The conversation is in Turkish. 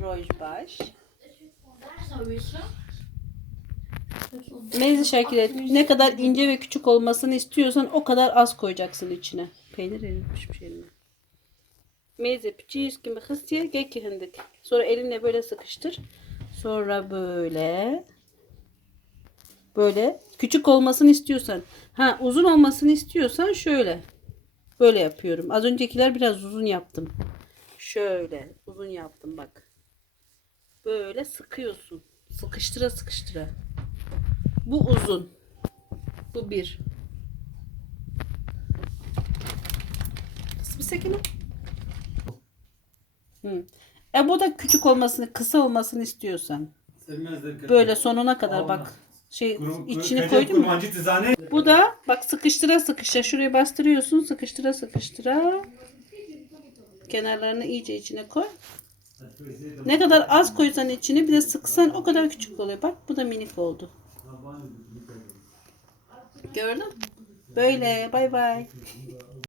Rojbaş. Meyze şekeri ne kadar ince ve küçük olmasını istiyorsan o kadar az koyacaksın içine. Peynir eritmiş bir şey mi? Meyze püçüğüz gibi hızlıya geki hındık. Sonra elinle böyle sıkıştır. Sonra böyle böyle küçük olmasını istiyorsan ha uzun olmasını istiyorsan şöyle böyle yapıyorum. Az öncekiler biraz uzun yaptım. Şöyle uzun yaptım bak. Böyle sıkıyorsun. Sıkıştıra sıkıştıra. Bu uzun. Bu bir. Bir sekine. Hı. E bu da küçük olmasını, kısa olmasını istiyorsan. Sevmezler. Böyle sonuna kadar Allah. bak. Şey Kurum- içini koydun mu? Bu da bak sıkıştıra sıkıştıra şuraya bastırıyorsun sıkıştıra sıkıştıra kenarlarını iyice içine koy. Ne kadar az koysan içine bir de sıksan o kadar küçük oluyor. Bak bu da minik oldu. Gördün? Böyle bay bay.